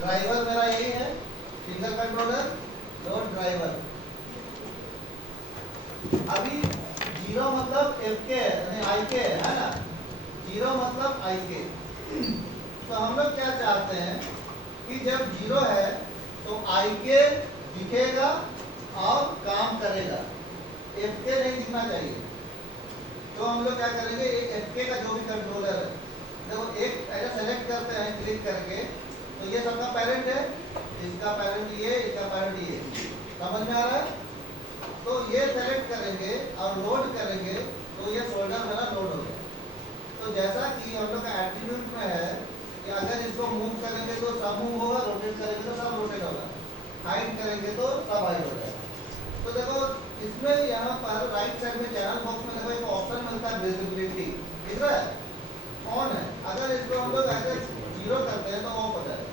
Driver मेरा यही है, फिंगर कंट्रोलर, लोड ड्राइवर। अभी जीरो मतलब एफ के यानी आई के है ना, जीरो मतलब आई के। तो हम लोग क्या चाहते हैं कि जब जीरो है तो आई के दिखेगा और काम करेगा, एफ के नहीं दिखना चाहिए। तो हम लोग क्या करेंगे, एफ के का जो भी कंट्रोलर है, देखो एक ऐसा सेलेक्ट करते हैं क्लिक करके, तो ये सबका पेरेंट है, इसका पेरेंट ये, इसका पेरेंट ये, समझ में आ रहा है। तो ये सेलेक्ट करेंगे और लोड करेंगे तो ये शोल्डर मेरा लोड हो गया। तो जैसा कि हम लोग का एट्रीब्यूट में है कि अगर इसको मूव करेंगे तो सब मूव होगा, रोटेट करेंगे तो सब रोटेट होगा, हाइड करेंगे तो सब हाइड हो जाएगा। तो देखो इसमें यहाँ पर राइट साइड में चैनल बॉक्स में देखो एक ऑप्शन मिलता है विजिबिलिटी, दिख रहा है, ऑन है। अगर इसको हम लोग ऐसे जीरो करते हैं तो ऑफ हो जाएगा,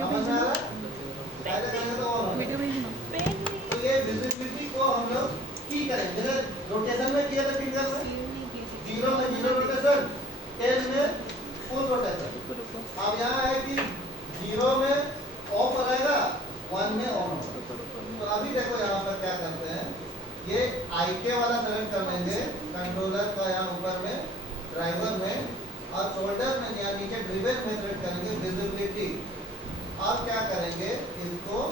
समझ में आ रहा है। ऐसे करेंगे तो ऑन हो जाएगा। तो ये विजिबिलिटी को हम लोग की करेंगे, जैसे रोटेशन में किया था फिंगर में, जीरो में जीरो रोटेशन, 10 में फुल रोटेशन। अब यहाँ है कि जीरो में ऑफ हो जाएगा, 1 में ऑन होगा। तो अभी देखो यहाँ पर क्या करते हैं, ये आई के वाला सेलेक्ट कर लेंगे कंट्रोलर का, यहाँ ऊपर में ड्राइवर में, और शोल्डर में यहाँ नीचे ड्रिवन में सेलेक्ट करेंगे विजिबिलिटी, और क्या करेंगे इसको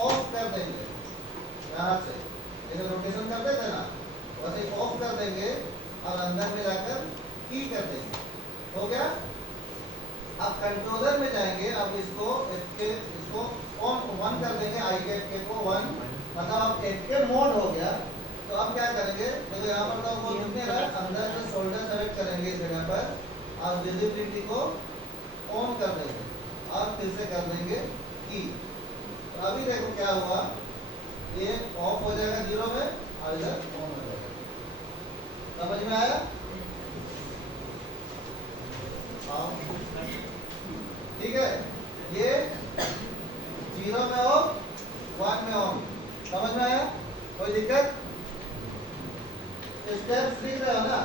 ऑफ कर देंगे यहाँ से, जैसे रोटेशन करते थे ना वैसे ऑफ कर देंगे और अंदर में जाकर की कर देंगे, हो गया। अब कंट्रोलर में जाएंगे, अब इसको ऑन कर देंगे, आई के को 1, मतलब अब एफ के मोड हो गया। तो अब क्या करेंगे, देखो यहाँ पर तो वो कितने रहा, अंदर से शोल्डर सेलेक्ट करेंगे इस जगह पर और विजिबिलिटी को ऑन कर देंगे और फिर से कर देंगे की। तो अभी देखो क्या हुआ, ये ऑफ हो जाएगा जीरो में और इधर ऑन हो जाएगा, समझ में आया। ठीक है, ये जीरो में ऑफ, 1 में ऑन, समझ में आया, कोई दिक्कत। स्टेप्स लिख रहे हो ना,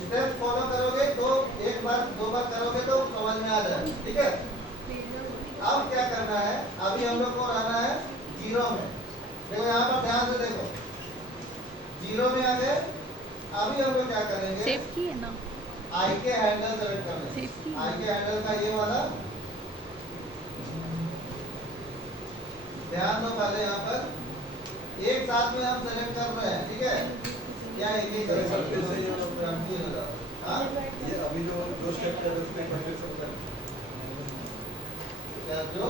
स्टेप्स फॉलो करोगे तो एक बार दो बार करोगे तो समझ में आ जाएगा, ठीक है। अब क्या करना है, अभी हम लोग को रहना है जीरो में। देखो यहाँ पर ध्यान से देखो, जीरो में आ गए। अभी हम लोग क्या करेंगे, सेव की है ना, आई के हैंडल सेलेक्ट कर लेंगे, आई के हैंडल का ये वाला ध्यान दो। पहले यहाँ पर एक साथ में हम सेलेक्ट कर रहे हैं, ठीक है, या एक एक हाँ ये अभी जो स्टेप है उसमें कंप्लीट सकता है क्या, जो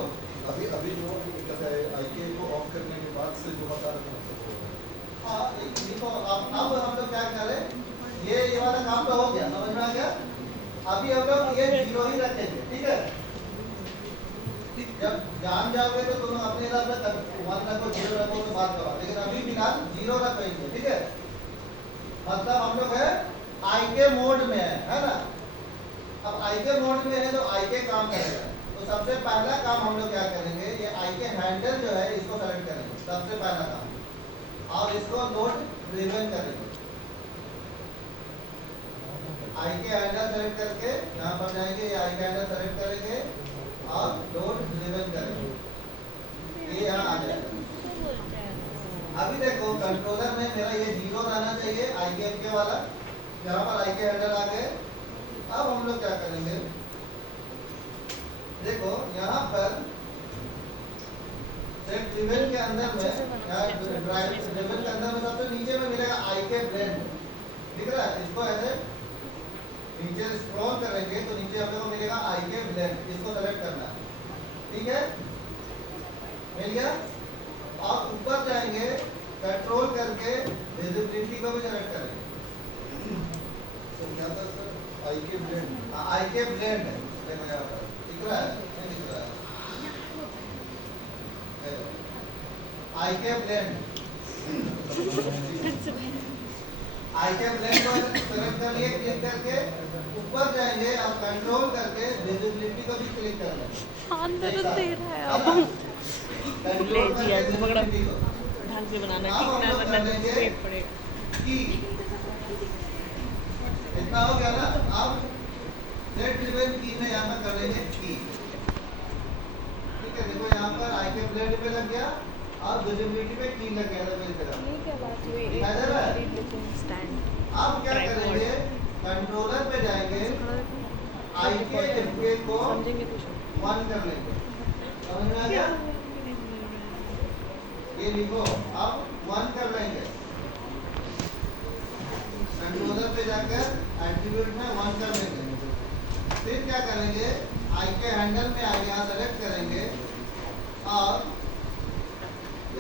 अभी जो कहता है आईके को ऑफ करने के बाद से जो बता रहे हैं। हाँ देखो अब हम लोग क्या करें, ये वाला काम तो हो गया, समझ में आ गया। अभी हम लोग ये जीरो ही रखेंगे, ठीक है। जब जान जाओगे तो तुम अपने हिसाब से 1 रखो, 0 रखो तो बात करो, लेकिन अभी फिलहाल जीरो रखेंगे, ठीक है। मतलब हम लोग है आई के मोड में है ना। अब आई के मोड में है तो आई के काम करेगा। तो सबसे पहला काम हम लोग क्या करेंगे, ये आई के हैंडल जो है इसको सेलेक्ट करेंगे, सबसे पहला काम, और इसको लोड ड्रिवन करेंगे। आई के हैंडल सेलेक्ट करके यहाँ पर जाएंगे, ये आई के हैंडल सेलेक्ट करेंगे और लोड ड्रिवन करेंगे, ये यहाँ आ जाएगा। अभी देखो कंट्रोलर में मेरा ये जीरो रहना चाहिए, आई के वाला, यहाँ पर आई के हैंडल आ गए। अब हम लोग क्या करेंगे, देखो यहाँ पर सेट ड्रिवन के अंदर में, यहाँ ड्रिवन के अंदर में सबसे नीचे में मिलेगा आई के ब्लेंड, दिख रहा है। इसको ऐसे नीचे स्क्रॉल करेंगे तो नीचे हम लोग को मिलेगा आई के ब्लेंड, इसको सेलेक्ट करना है, ठीक है, मिल गया। आप ऊपर जाएंगे, कंट्रोल करके विजिबिलिटी को भी सेलेक्ट करेंगे। तो क्या था सर, आईके ब्लेंड, आई के ब्लेंड है, देखो यहाँ पर दिख रहा है, नहीं दिख रहा है, आई के ब्लेंड, आई के ब्लेंड को सेलेक्ट कर लिए, क्लिक करके ऊपर जाएंगे और कंट्रोल करके विजिबिलिटी को भी क्लिक कर लेंगे। अंदर दे रहा है अब कंट्रोल करके ढंग से बनाना, अब हम कितना लोग वरना कर लेंगे पेट पड़ेगा। की, इतना हो गया ना। अब सेट ड्रिवन की में यहाँ पर कर लेंगे की, ब्लेंड पे लग गया और विजिबिलिटी पे की लग गया था मेरी तरफ। ये क्या बात हुई? दिखाई दे रहा है? स्टैंड अब क्या करेंगे, कंट्रोलर पे जाएंगे, आई के एफ के को समझेंगे कुछ 1 कर लेंगे। समझ में आ गया? ये लिखो, अब 1 कर लेंगे, कंट्रोलर पे जाकर एट्रीब्यूट में 1 कर लेंगे। फिर क्या करेंगे, आई के हैंडल में आगे यहाँ सेलेक्ट करेंगे और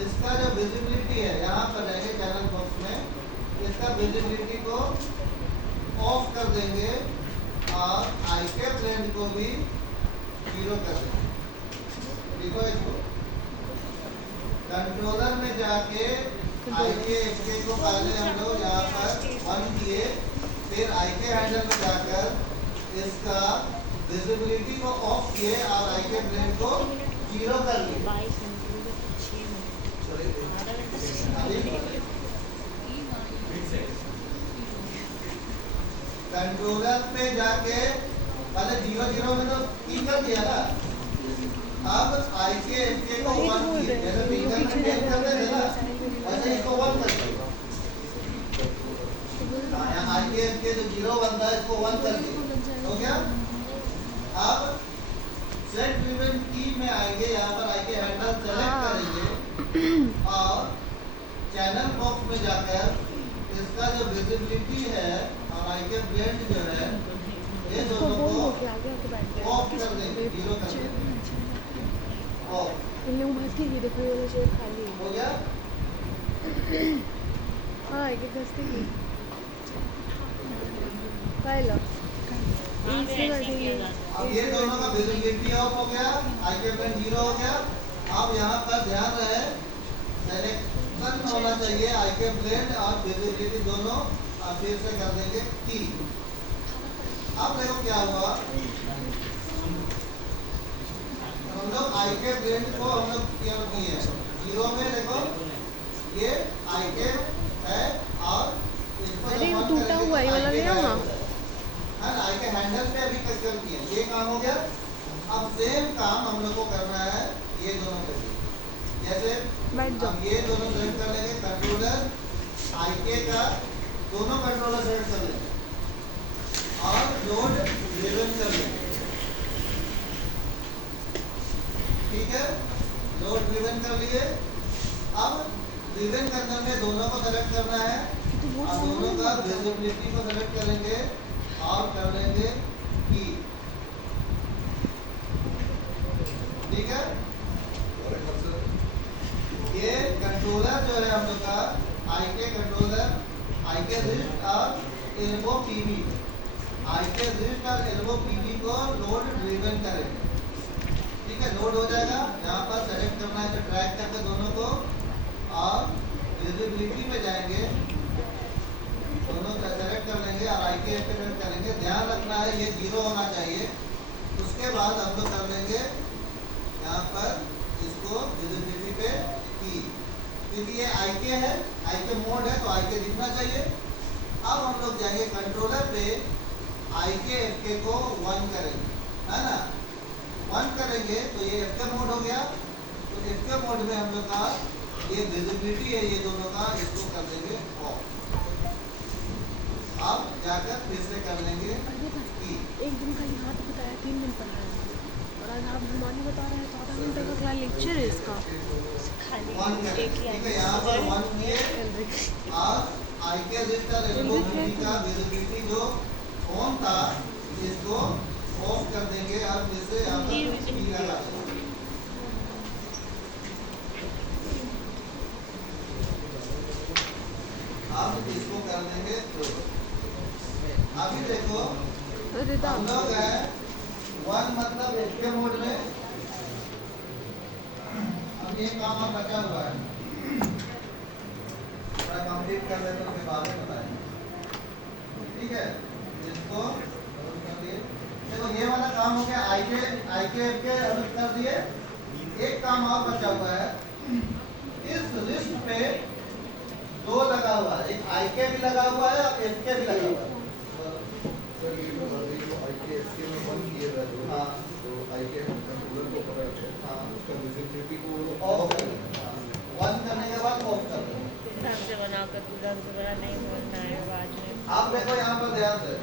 इसका जो विजिबिलिटी है यहाँ पर जाएंगे चैनल बॉक्स में, इसका विजिबिलिटी को ऑफ कर देंगे और आई के ब्लेंड को भी 0 कर देंगे। देखो इसको, कंट्रोलर में जाके आई के एफ के को पहले हम लोग यहाँ पर 1 किए, फिर आई के हैंडल में जाकर इसका विजिबिलिटी को ऑफ किए और आई के ब्लेंड को 0 कर लिए। कंट्रोलर पे जाके पहले 0 में तो की कर दिया ना, अब आई के एफ के को 1 किए, जैसे फिंगर में टेप करते थे ना, वैसे इसको 1 कर दिया। यहाँ आई के एफ के जो 0 बनता है इसको 1 कर दिया, हो गया। अब सेट ड्रिवन की में आएंगे, यहाँ पर आई के हैंडल सेलेक्ट करेंगे और चैनल बॉक्स में जाकर इसका जो विजिबिलिटी है और आई के ब्लेंड जो है ये दोनों को ऑफ कर देंगे, 0 कर देंगे, ऑफ। इन लोग भाग के ये देखो, ये वाला शेर खाली है। हो गया? हाँ, ये गस्ते की पहला इससे बैठेंगे। अब ये दोनों का विजिबिलिटी ऑफ हो गया, आई के ब्लेंड 0 हो गया। अब यहाँ पर ध्यान रहे, सेलेक्शन होना चाहिए आई के ब्लेंड और विजिबिलिटी दोनों, और फिर से कर देंगे की। अब देखो क्या हुआ, हम लोग आई के ब्लेंड को हम लोग क्या किए 0 में, देखो ये आई के है और इसको अरे जब वो on टूटा करेंगे हुआ है, तो ये वाला IK ले आओ ना। है ना, आई के हैंडल पे अभी कर दिए, ये काम हो गया। अब सेम काम हम लोग को करना है ये दोनों पे भी। जैसे बैठ जाओ। हम ये दोनों सेलेक्ट कर लेंगे, कंट्रोलर आई के का दोनों कंट्रोलर सेलेक्ट कर लेंगे और लोड ड्रिवन कर लेंगे, ठीक है, लोड ड्रिवन कर लिए। अब ड्रिवन करने में दोनों को सेलेक्ट करना है और दोनों का विजिबिलिटी को सेलेक्ट करेंगे और कर लेंगे की, ठीक है। ये कंट्रोलर जो है हम लोग का आई के कंट्रोलर, आई के रिस्ट और एल्बो पीवी, आई के रिस्ट और एल्बो पीवी को लोड ड्रिवन करेंगे, ठीक है। लोड हो जाएगा, यहाँ पर सेलेक्ट करना है, तो ट्रैक करके दोनों को और विजिबिलिटी में जाएंगे, दोनों सेलेक्ट कर लेंगे और आई के सेलेक्ट करेंगे। ध्यान रखना है ये 0 होना चाहिए। उसके बाद हम लोग कर लेंगे यहाँ पर इसको विजिबिलिटी पे की, क्योंकि ये आई के है, आई के मोड है तो आई के दिखना चाहिए। अब हम लोग जाएंगे कंट्रोलर पे, आई के एफ के को 1 करेंगे, है ना, 1 करेंगे तो ये एफ के मोड हो गया। तो एफ के मोड में हम लोग का ये विजिबिलिटी है ये दोनों का, इसको कर देंगे ऑफ। अब जाकर फिर से कर लेंगे की। एक दिन का यहाँ तो बताया 3 दिन पढ़ा है, और आज आप घुमाने बता रहे हैं तो आधा घंटे का क्या लेक्चर है इसका। वन करें, ठीक है, यहाँ पर 1 किए और आई के रजिस्टर एल्बो पीवी का विजिबिलिटी जो ऑन था इसको ऑफ कर देंगे और फिर से यहाँ पर की लगा देंगे। अब इसको कर देंगे क्लोज। अभी देखो हम लोग है 1 मतलब एफके मोड में। अब ये काम अब बचा हुआ है, थोड़ा कंप्लीट कर लेते हैं, बाद में बताएंगे, ठीक है। इसको देखो ये वाला काम हो गया, आई के एफ के अलग कर दिए। एक काम और बचा हुआ है, इस लिस्ट पे 2 लगा हुआ है, एक आई के भी लगा हुआ है और एफ के भी लगा हुआ है। सर ये जो आई के एफ के में 1 किए हुआ है, हाँ, तो आई के कंट्रोलर को पता है, हाँ, उसका विजिबिलिटी को ताकत उधर नहीं बोलना है बाद में। आप देखो यहाँ पर ध्यान से,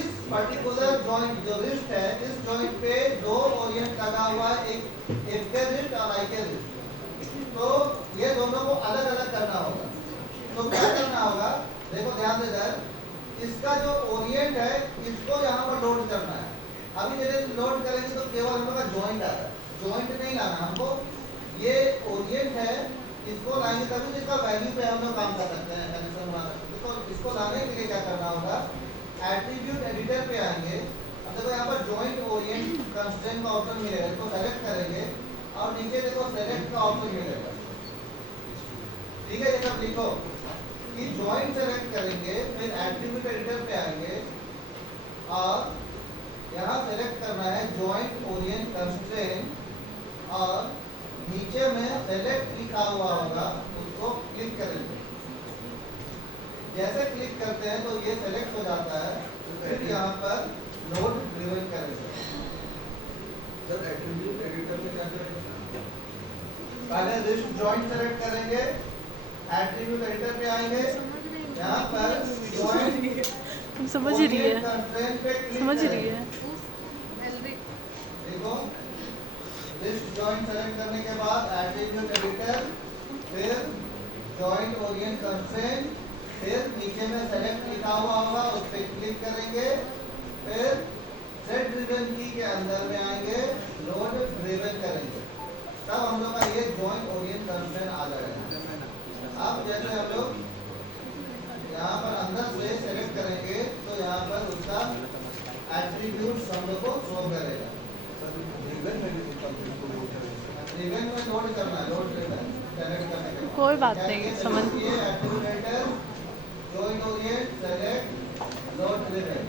इस पर्टिकुलर जॉइंट जो रिस्ट है, इस जॉइंट पे दो ओरिएंट लगा हुआ है, एक एफ के रिस्ट और आई के रिस्ट। तो ये दोनों को अलग अलग करना होगा। तो क्या करना होगा, देखो ध्यान से इधर, इसका जो ओरिएंट है इसको यहाँ पर लोड करना है। अभी जब लोड करेंगे तो केवल हम लोग का जॉइंट आता है, जॉइंट नहीं लाना हमको। ये ओरिएंट है, इसको लाएंगे तभी तो इसका वैल्यू पे हम लोग काम कर सकते हैं, कनेक्शन बना सकते हैं। तो इसको लाने के लिए क्या करना होगा, एट्रीब्यूट एडिटर पे आएंगे। अब देखो यहाँ पर जॉइंट ओरिएंट कंस्ट्रेंट का ऑप्शन मिलेगा, इसको सेलेक्ट करेंगे और नीचे देखो सेलेक्ट का ऑप्शन मिलेगा। ठीक है, ये सब लिखो कि जॉइंट सेलेक्ट करेंगे, फिर एट्रीब्यूट एडिटर पे आएंगे और यहाँ सेलेक्ट करना है जॉइंट ओरिएंट कंस्ट्रेंट और नीचे में सेलेक्ट लिखा हुआ होगा, उसको क्लिक करेंगे। जैसे क्लिक करते हैं तो ये सेलेक्ट हो जाता है, फिर यहाँ पर लोड ड्रिवन करेंगे। सर एट्रीब्यूट एडिटर में क्या करेंगे? पहले लिस्ट जॉइंट सेलेक्ट करेंगे, एट्रीब्यूट एडिटर पे आएंगे, यहाँ पर जॉइंट तुम समझ रही है, कंस्ट्रेंट पे क्लिक समझ रही करेंगे। है। देखो लिस्ट जॉइंट सेलेक्ट करने के बाद एट्रीब्यूट एडिटर, फिर जॉइंट ओरिएंट कंस्ट्रेंट, फिर नीचे में सेलेक्ट लिखा हुआ होगा, उस पर क्लिक करेंगे, फिर सेट ड्रिवन की के अंदर में आएंगे, लोड ड्रिवन करेंगे, तब हम लोग का ये जॉइंट ओरिएंट कंस्ट्रेंट आ जाएगा। अब जैसे हम लोग यहाँ पर अंदर से सेलेक्ट करेंगे तो यहाँ पर उसका एट्रीब्यूट हम लोग को शो करेगा। ड्रिवन में भी इसको लोड करेंगे। ड्रिवन में लोड करना है, लोड ड्रिवन सेलेक्ट करने के बाद कोई बात नहीं, समझ ये attribute editor, joint Orient select load driven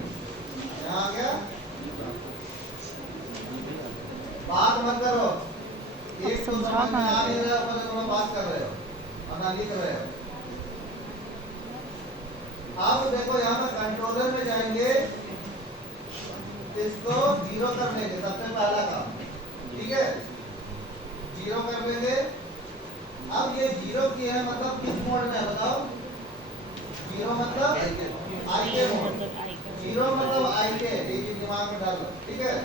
यहाँ आ गया। बात मत करो, एक तो समझ में आ नहीं रहा, ऊपर से तुम बात कर रहे हो और ना लिख रहे हो। अब देखो यहाँ पर कंट्रोलर में जाएंगे, इसको जीरो कर लेंगे, सबसे पहला काम। ठीक है, जीरो कर लेंगे। अब ये जीरो की है मतलब किस मोड में है बताओ? जीरो मतलब आई के मोड, जीरो मतलब आई के, ये चीज दिमाग में डालो। ठीक है,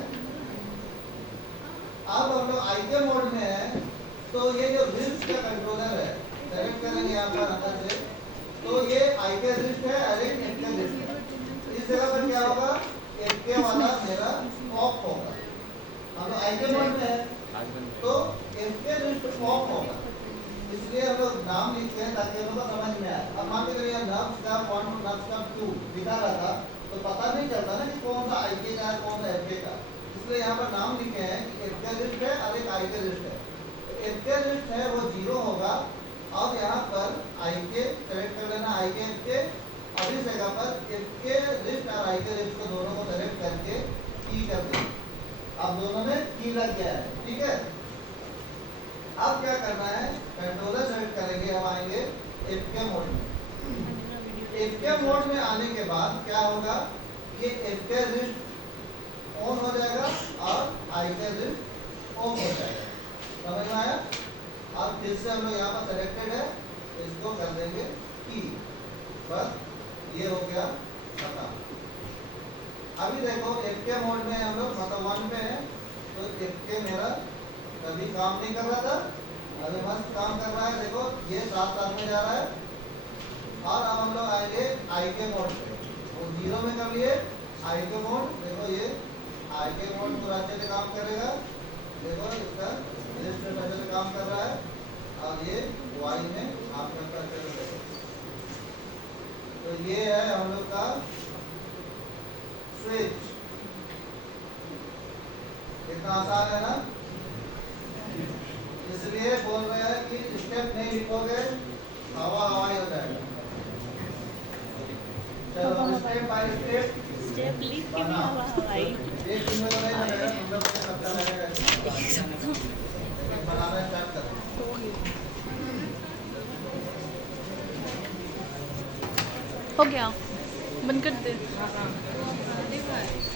अब हम लोग आई के मोड में है, तो ये जो रिस्ट का कंट्रोलर है, सेलेक्ट करेंगे यहाँ पर अंदर से, तो ये आई के रिस्ट है, अरे एफ के रिस्ट है। इस जगह पर क्या होगा, एफ के वाला मेरा ऑफ होगा। हम लोग आई के मोड में है तो एफ के रिस्ट ऑफ होगा, इसलिए हम लोग नाम लिखते हैं ताकि हम लोग को समझ में आए। अब मान के चलिए नर्व स्टॉप 1 नर्व स्टॉप 2 दिखा रहा था तो पता नहीं चलता ना कि कौन सा आई के का है कौन सा एफ के का, इसलिए यहाँ पर नाम लिखे हैं कि एफ के लिस्ट है और एक आई के लिस्ट है। तो एफ के लिस्ट है वो जीरो होगा और यहाँ पर आई के सेलेक्ट कर लेना, आई के एफ के, और इस जगह पर एफ के लिस्ट और आई के लिस्ट को दोनों को सेलेक्ट करके की कर देंगे। अब दोनों में की लग गया है। ठीक है, अब क्या करना है, कंट्रोलर सेलेक्ट करेंगे, हम आएंगे एफ के मोड में। एफ के मोड में आने के बाद क्या होगा, ये एफ के लिस्ट ऑन हो जाएगा और आई के लिस्ट ऑफ हो जाएगा। समझ में आया? अब फिर से हम लोग यहाँ पर सेलेक्टेड है, इसको कर देंगे की, बस ये हो गया खत्म। अभी देखो एफ के मोड में हम लोग मतलब 1 पे है, तो एफ के मेरा कभी काम नहीं कर रहा था, अभी मस्त काम कर रहा है। देखो ये साथ साथ में जा रहा है। और अब हम लोग आएंगे आई के मोड पे, वो जीरो में कर लिए आई के मोड। देखो ये आई के मोड पूरा अच्छे से काम करेगा, देखो इसका रजिस्टर अच्छे से काम कर रहा है और ये वाई में आपका करते रहेगा। तो ये है हम लोग का स्विच, इतना आसान है ना, इसलिए बोल रहे हैं कि स्टेप नहीं लिखोगे हवा हवाई हो जाएगा। चलो स्टेप बाय स्टेप स्टेप लिख के भी हवा हवाई। एक दिन में तो नहीं लगेगा, तुम लोग को पता लगेगा, लेकिन बनाना स्टार्ट करो। हो गया, बंद कर दे।